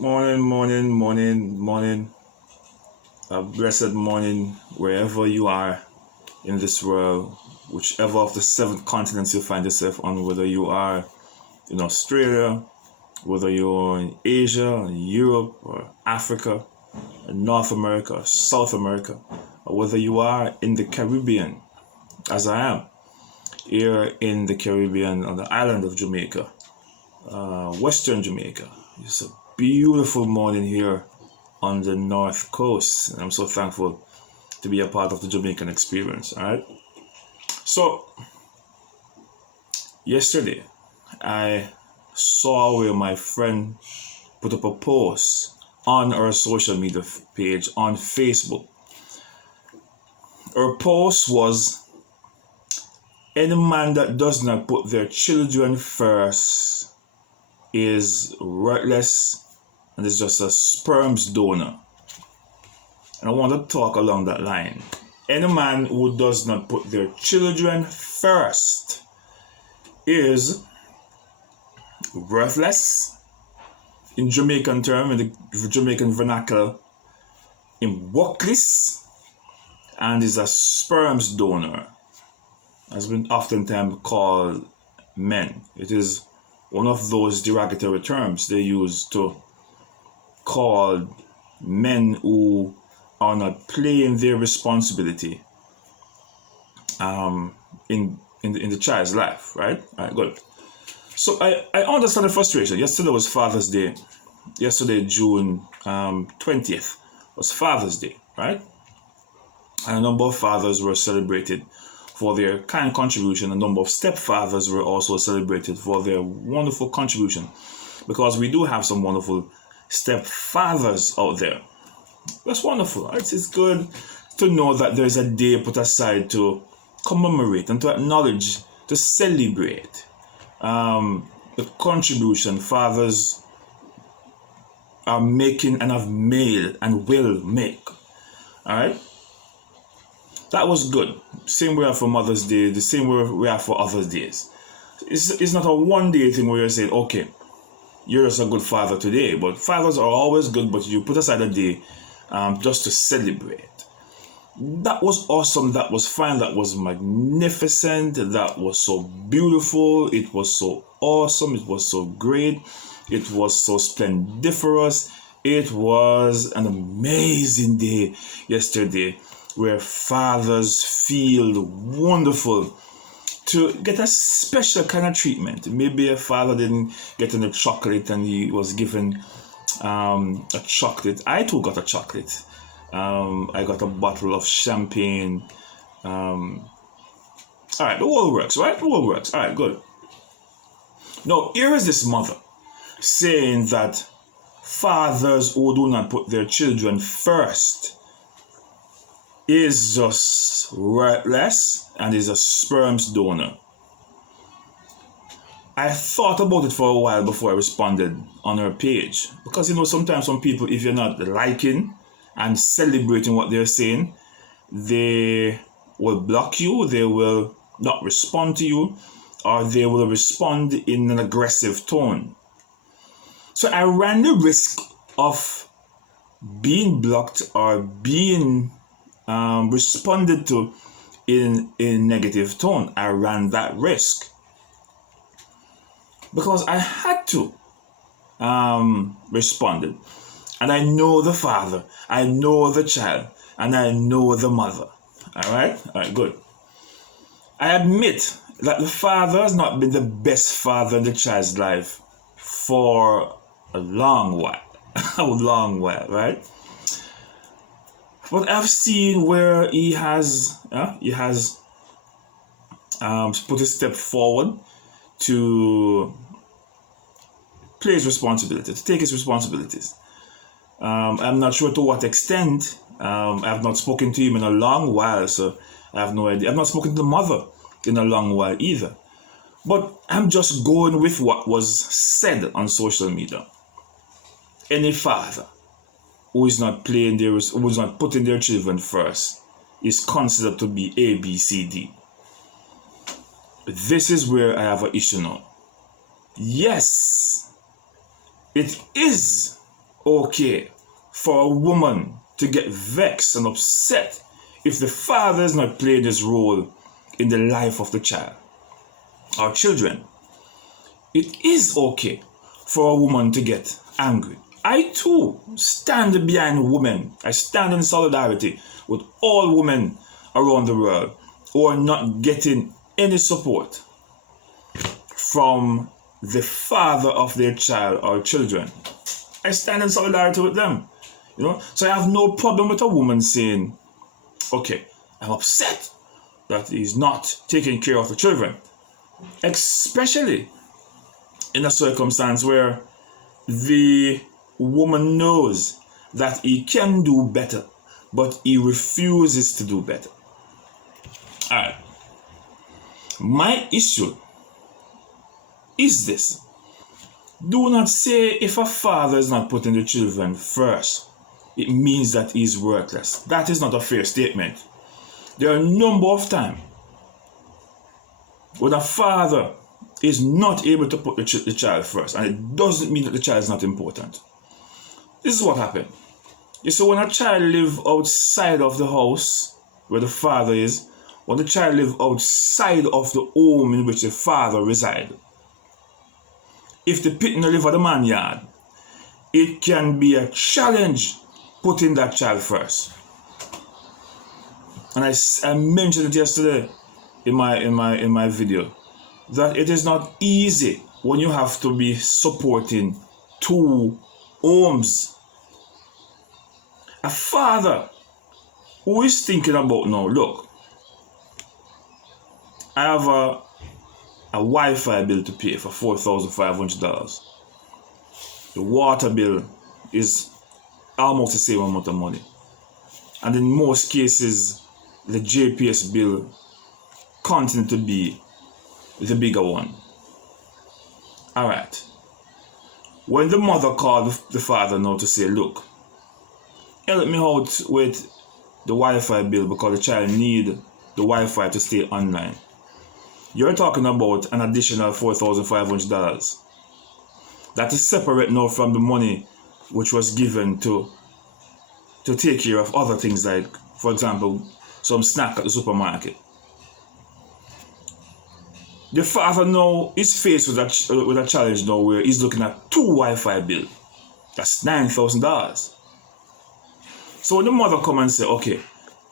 Morning, morning, morning, morning. A blessed morning wherever you are in this world, whichever of the seven continents you find yourself on, whether you are in Australia, whether you're in Asia, Europe, or Africa, North America, South America, or whether you are in the Caribbean, as I am, here in the Caribbean on the island of Jamaica, Western Jamaica. It's a beautiful morning here on the North Coast, and I'm so thankful to be a part of the Jamaican experience. All right. So yesterday, I saw where my friend put up a post on our social media page on Facebook. Her post was, any man that does not put their children first is worthless and is just a sperms donor. And I want to talk along that line. Any man who does not put their children first is worthless, in Jamaican term, in the Jamaican vernacular, in worthless, and is a sperms donor, has been oftentimes called men. It is one of those derogatory terms they use to call men who are not playing their responsibility in the child's life, right? All right, good. So I understand the frustration. Yesterday was Father's Day. Yesterday, June 20th, was Father's Day, right? And a number of fathers were celebrated for their kind contribution. A number of stepfathers were also celebrated for their wonderful contribution, because we do have some wonderful stepfathers out there. That's wonderful. Right? It's good to know that there's a day put aside to commemorate and to acknowledge, to celebrate the contribution fathers are making and have made and will make. All right? That was good. Same way for Mother's Day, the same way we are for other days. It's not a one-day thing where you're saying, okay, you're just a good father today, but fathers are always good, but you put aside a day just to celebrate. That was awesome. That was fine. That was magnificent. That was so beautiful. It was so awesome. It was so great. It was so splendiferous. It was an amazing day yesterday, where fathers feel wonderful to get a special kind of treatment. Maybe a father didn't get any chocolate and he was given a chocolate. I too got a chocolate. I got a bottle of champagne. All right, the world works, right? The world works. All right, good. Now, here is this mother saying that fathers who do not put their children first is just worthless and is a sperms donor. I thought about it for a while before I responded on her page, because sometimes some people, if you're not liking and celebrating what they're saying, they will block you, they will not respond to you, or they will respond in an aggressive tone. So I ran the risk of being blocked or being responded to in a negative tone. I ran that risk because I had to respond. And I know the father, I know the child, and I know the mother. All right, good. I admit that the father has not been the best father in the child's life for a long while, a long while, right? But I've seen where he has put a step forward to play his responsibility, to take his responsibilities. I'm not sure to what extent. I have not spoken to him in a long while, so I have no idea. I've not spoken to the mother in a long while either. But I'm just going with what was said on social media. Any father who is not putting their children first is considered to be A, B, C, D. This is where I have an issue now. Yes, it is okay for a woman to get vexed and upset if the father is not playing his role in the life of the child or children. It is okay for a woman to get angry. I too stand behind women. I stand in solidarity with all women around the world who are not getting any support from the father of their child or children. I stand in solidarity with them. So I have no problem with a woman saying, okay, I'm upset that he's not taking care of the children. Especially in a circumstance where the woman knows that he can do better, but he refuses to do better. Alright. My issue is this. Do not say if a father is not putting the children first, it means that he is worthless. That is not a fair statement. There are a number of times when a father is not able to put the child first, and it doesn't mean that the child is not important. This is what happened. You see, when a child lives outside of the house where the father is, when the child lives outside of the home in which the father resides, if the pitney live at the man yard, it can be a challenge putting that child first. And I mentioned it yesterday in my video that it is not easy when you have to be supporting two homes. A father who is thinking about now, look, I have a Wi-Fi bill to pay for $4,500. The water bill is almost the same amount of money. And in most cases, the JPS bill continues to be the bigger one. Alright. When the mother called the father now to say, look, help me out with the Wi-Fi bill because the child need the Wi-Fi to stay online. You're talking about an additional $4,500. That is separate now from the money which was given to take care of other things like, for example, some snack at the supermarket. The father now is faced with a challenge now where he's looking at two Wi-Fi bills. That's $9,000. So when the mother come and say, okay,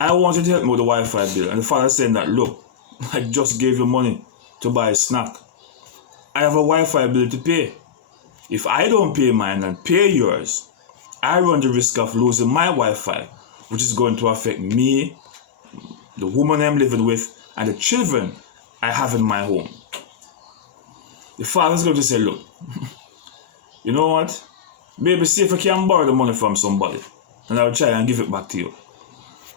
I want you to help me with the Wi-Fi bill, and the father saying that, look, I just gave you money to buy a snack. I have a Wi-Fi bill to pay. If I don't pay mine and pay yours, I run the risk of losing my Wi-Fi, which is going to affect me, the woman I'm living with, and the children I have in my home. The father's going to say, look, you know what? Maybe see if I can borrow the money from somebody, and I'll try and give it back to you.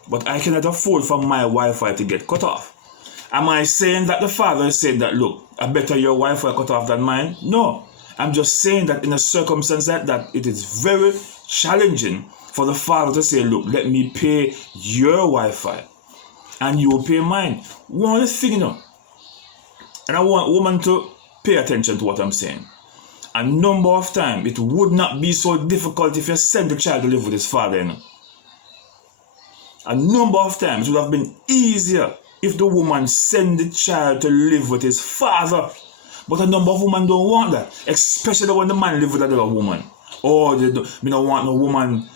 But I cannot afford for my Wi-Fi to get cut off. Am I saying that the father is saying that, look, I better your Wi-Fi cut off than mine? No. I'm just saying that in a circumstance like that, it is very challenging for the father to say, look, let me pay your Wi-Fi and you will pay mine. One thing, and I want women to pay attention to what I'm saying. A number of times, it would not be so difficult if you send the child to live with his father, A number of times, it would have been easier if the woman send the child to live with his father. But a number of women don't want that, especially when the man live with another woman. Or they don't want no woman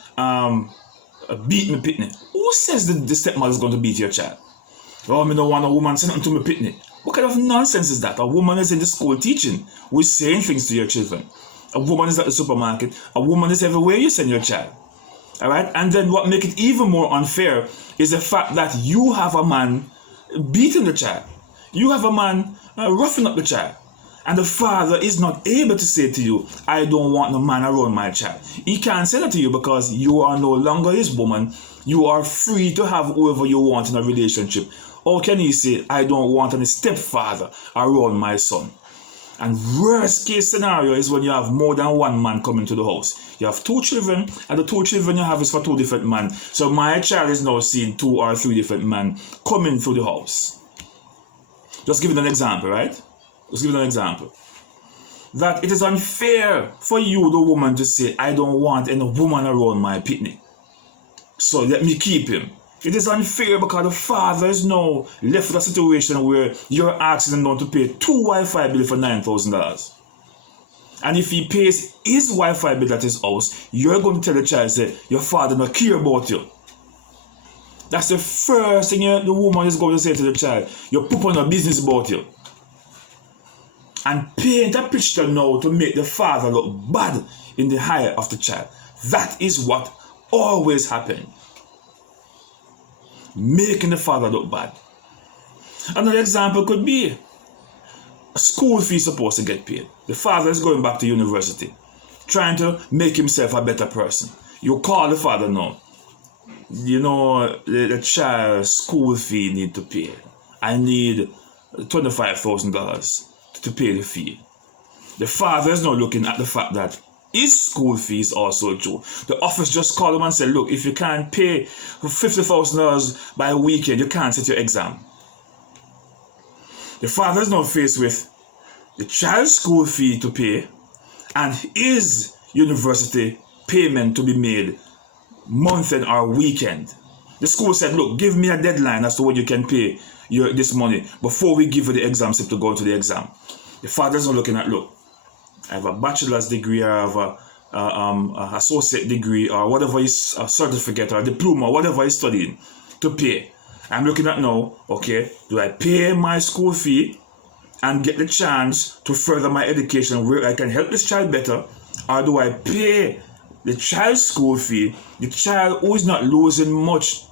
beat me pitney. Who says that the stepmother is going to beat your child? Oh, me don't want a woman say nothing to me pitney. What kind of nonsense is that? A woman is in the school teaching, who is saying things to your children. A woman is at the supermarket. A woman is everywhere you send your child. Alright? And then what makes it even more unfair is the fact that you have a man beating the child. You have a man roughing up the child. And the father is not able to say to you, I don't want no man around my child. He can't say that to you because you are no longer his woman. You are free to have whoever you want in a relationship. Or can he say, I don't want any stepfather around my son? And worst case scenario is when you have more than one man coming to the house. You have two children, and the two children you have is for two different men. So my child is now seeing 2 or 3 different men coming through the house. Just give it an example, right? Let's give it an example. that it is unfair for you, the woman, to say, I don't want any woman around my picnic, so let me keep him. It is unfair because the father is now left with a situation where you're asking him now to pay 2 Wi-Fi bills for $9,000. And if he pays his Wi-Fi bill at his house, you're going to tell the child, say, your father not care about you. That's the first thing the woman is going to say to the child. You put on a business about you. And paint a picture now to make the father look bad in the eye of the child. That is what always happens. Making the father look bad. Another example could be a school fee supposed to get paid. The father is going back to university, trying to make himself a better person. You call the father now. You know, the child's school fee need to pay. I need $25,000 to pay the fee. The father is now looking at the fact that his school fee is also due. The office just called him and said, look, if you can't pay $50,000 by a weekend, you can't sit your exam. The father is now faced with the child's school fee to pay and his university payment to be made month and or weekend. The school said, look, give me a deadline as to when you can pay this money before we give you the exam slip to go to the exam. The father's not looking at, look, I have a bachelor's degree, I have a associate degree, or whatever is a certificate or a diploma, whatever he's studying to pay. I'm looking at now, okay, do I pay my school fee and get the chance to further my education where I can help this child better, or do I pay the child's school fee, the child who is not losing much,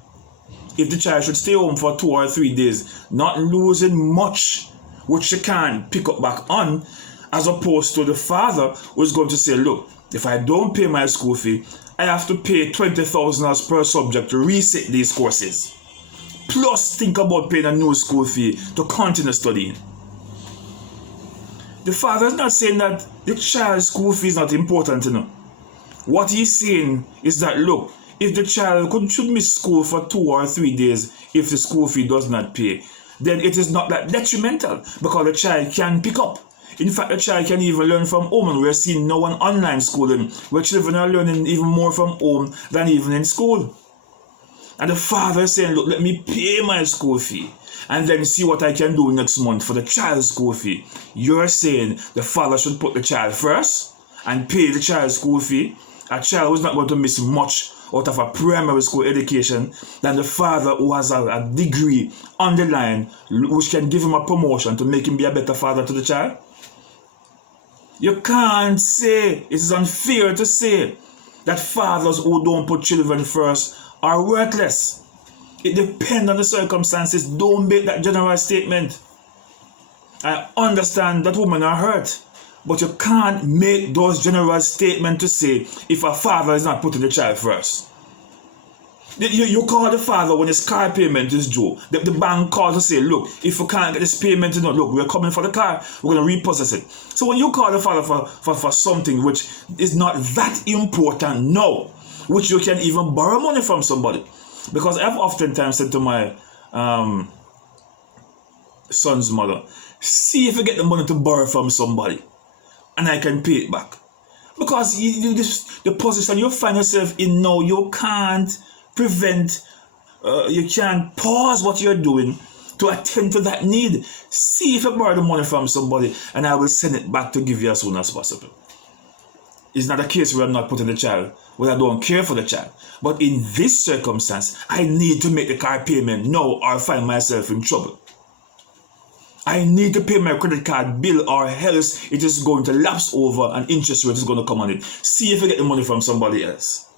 if the child should stay home for 2 or 3 days, not losing much, which she can pick up back on, as opposed to the father who is going to say, look, if I don't pay my school fee, I have to pay $20,000 per subject to resit these courses. Plus, think about paying a new school fee to continue studying. The father is not saying that the child's school fee is not important, you know. What he's saying is that, look, if the child should miss school for 2 or 3 days if the school fee does not pay, then it is not that detrimental because the child can pick up. In fact, the child can even learn from home, and we're seeing now an online schooling where children are learning even more from home than even in school. And the father is saying, look, let me pay my school fee and then see what I can do next month for the child's school fee. You're saying the father should put the child first and pay the child's school fee. A child who's not going to miss much out of a primary school education than the father who has a degree on the line which can give him a promotion to make him be a better father to the child. You can't say, it is unfair to say that fathers who don't put children first are worthless. It depends on the circumstances. Don't make that general statement. I understand that women are hurt, but you can't make those general statements to say if a father is not putting the child first. You call the father when his car payment is due. The bank calls to say, look, if you can't get this payment, look, we're coming for the car, we're going to repossess it. So when you call the father for something which is not that important now, which you can even borrow money from somebody. Because I've oftentimes said to my son's mother, see if you get the money to borrow from somebody and I can pay it back. Because the position you find yourself in now, you can't prevent, you can't pause what you're doing to attend to that need. See if you borrow the money from somebody and I will send it back to give you as soon as possible. It's not a case where I'm not putting the child, where I don't care for the child. But in this circumstance, I need to make the car payment now or I find myself in trouble. I need to pay my credit card bill or else it is going to lapse over and interest rate is going to come on it. See if you get the money from somebody else.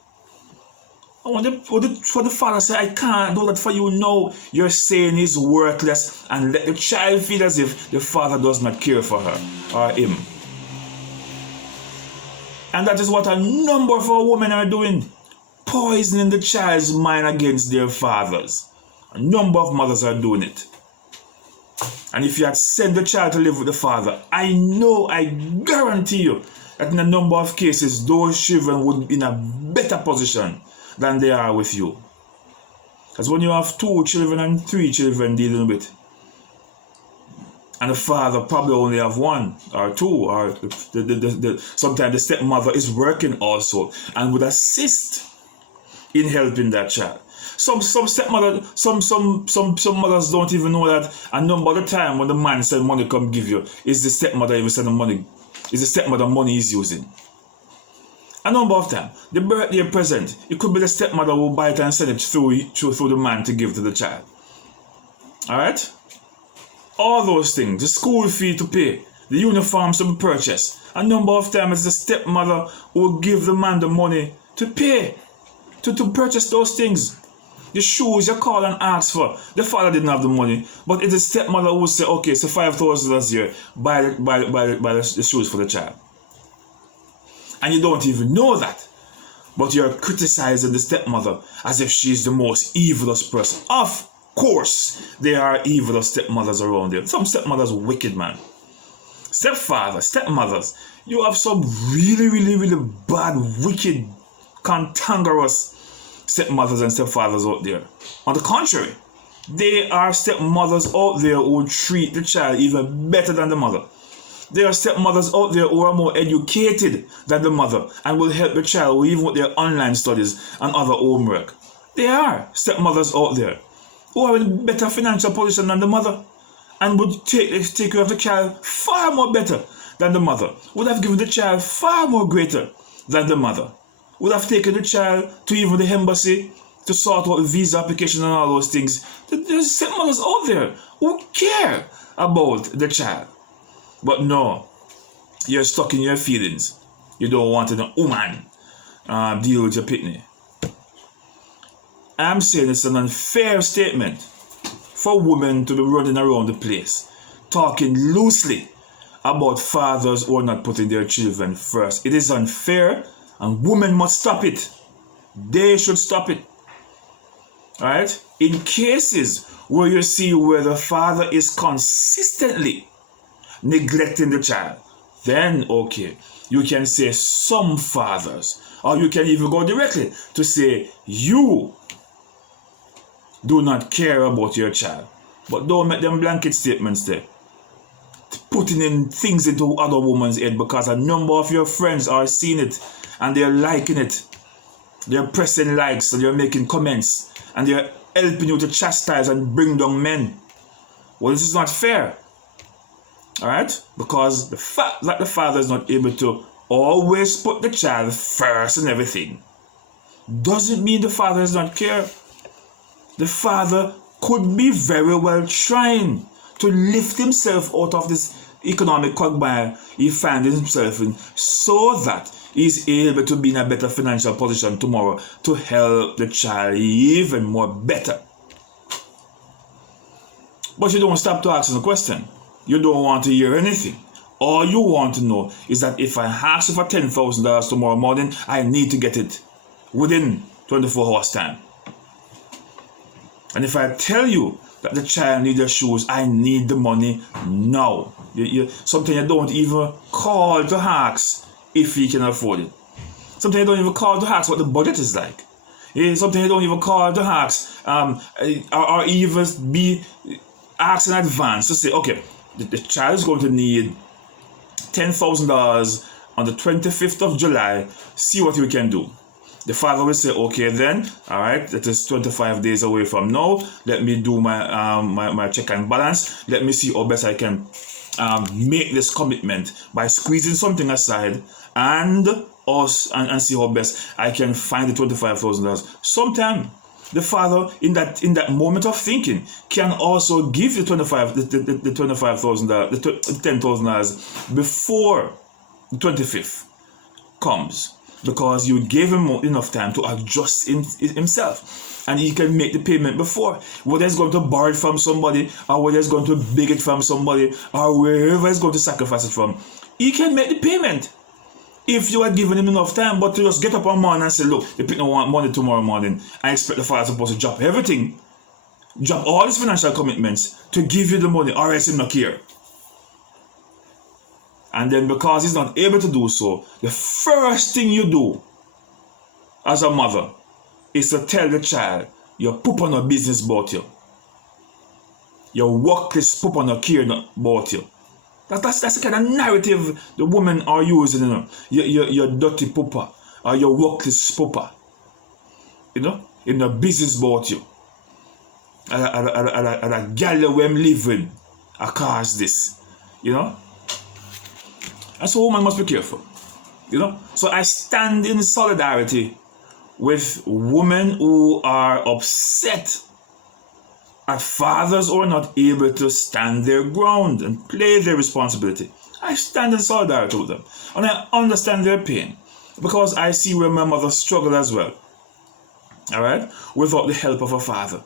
I want for the father to say, I can't do that for you now. You're saying he's worthless and let the child feel as if the father does not care for her or him. And that is what a number of our women are doing. Poisoning the child's mind against their fathers. A number of mothers are doing it. And if you had sent the child to live with the father, I guarantee you that in a number of cases, those children would be in a better position than they are with you. Because when you have 2 children and 3 children dealing with, And the father probably only have one or two, or sometimes the stepmother is working also and would assist in helping that child. Some stepmother, some mothers don't even know that a number of the time when the man send money come give you, is the stepmother even sending money, is the stepmother money he's using. A number of times, the birthday present, it could be the stepmother who buy it and send it through the man to give to the child. Alright? All those things, the school fee to pay, the uniforms to be purchased. A number of times it's the stepmother who will give the man the money to pay, to purchase those things. The shoes you call and ask for, the father didn't have the money, but it's the stepmother who will say, okay, so $5,000 a year, buy the shoes for the child. And you don't even know that, but you're criticizing the stepmother as if she's the most evilest person. Of course, there are evil stepmothers around there. Some stepmothers are wicked, man. Stepfathers, stepmothers, you have some really bad, wicked, cantankerous stepmothers and stepfathers out there. On the contrary, there are stepmothers out there who treat the child even better than the mother. There are stepmothers out there who are more educated than the mother and will help the child even with their online studies and other homework. There are stepmothers out there who are in better financial position than the mother and would take care of the child far more better than the mother, would have given the child far more greater than the mother, would have taken the child to even the embassy to sort out the visa application and all those things. There's stepmothers out there who care about the child. But no, you're stuck in your feelings. You don't want a woman deal with your pitney. I'm saying it's an unfair statement for women to be running around the place, talking loosely about fathers who are not putting their children first. It is unfair, and women must stop it. They should stop it. Alright? In cases where you see where the father is consistently neglecting the child, then okay, you can say some fathers, or you can even go directly to say you do not care about your child. But don't make them blanket statements there, putting in things into other women's head, because a number of your friends are seeing it and they're liking it. They're pressing likes and they're making comments and they're helping you to chastise and bring down men. Well, this is not fair. Alright? Because the fact that the father is not able to always put the child first in everything doesn't mean the father does not care. The father could be very well trying to lift himself out of this economic quagmire he finds himself in, so that he's able to be in a better financial position tomorrow to help the child even more better. But you don't stop to ask the question. You don't want to hear anything. All you want to know is that if I ask for $10,000 tomorrow morning, I need to get it within 24 hours time. And if I tell you that the child needs the shoes, I need the money now. Sometimes you don't even call to ask if he can afford it. Sometimes you don't even call to ask what the budget is like. Sometimes you don't even call to ask or even be asked in advance to say, okay, the child is going to need $10,000 on the 25th of July. See what we can do. The father will say, okay then, all right, that is 25 days away from now. Let me do my check and balance. Let me see how best I can make this commitment by squeezing something aside and see how best I can find the $25,000. Sometimes the father, in that moment of thinking, can also give the $25,000, the $10,000 before the 25th comes, because you gave him enough time to adjust himself, and he can make the payment before. Whether he's going to borrow it from somebody, or whether he's going to beg it from somebody, or wherever he's going to sacrifice it from, he can make the payment if you had given him enough time. But to just get up one morning and say, look, the people want money tomorrow morning, I expect the father supposed to drop everything, drop all his financial commitments to give you the money, or else he's not here. And then because he's not able to do so, the first thing you do as a mother is to tell the child, you poop on no business about you. Your workless papa no care about you. That's the kind of narrative the women are using, you know. Your dirty papa or your workless papa. You know, in the business about you. And a gal where I'm living, I cause this. You know? And so women must be careful. You know? So I stand in solidarity with women who are upset at fathers who are not able to stand their ground and play their responsibility. I stand in solidarity with them. And I understand their pain. Because I see where my mother struggled as well. Alright? Without the help of her father.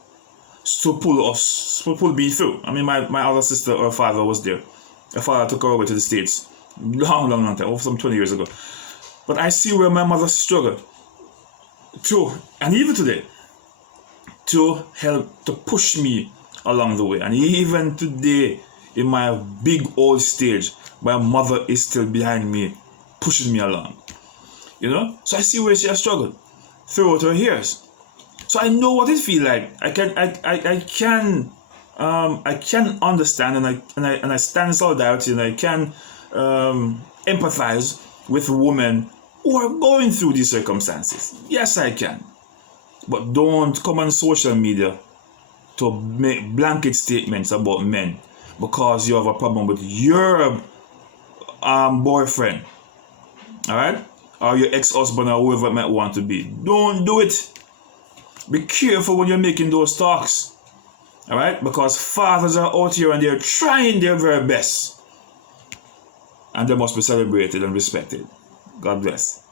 To pull me through. I mean, my other sister, her father was there. Her father took her over to the States. Long time. Over some 20 years ago. But I see where my mother struggled. And even today, to help to push me along the way. And even today, in my big old stage, my mother is still behind me, pushing me along. You know? So I see where she has struggled throughout her years. So I know what it feels like. I can understand, and I stand in solidarity, and I can empathize with women who are going through these circumstances. Yes, I can. But don't come on social media to make blanket statements about men because you have a problem with your boyfriend, all right, or your ex-husband or whoever it might want to be. Don't do it. Be careful when you're making those talks, all right, because fathers are out here and they're trying their very best, and they must be celebrated and respected. God bless.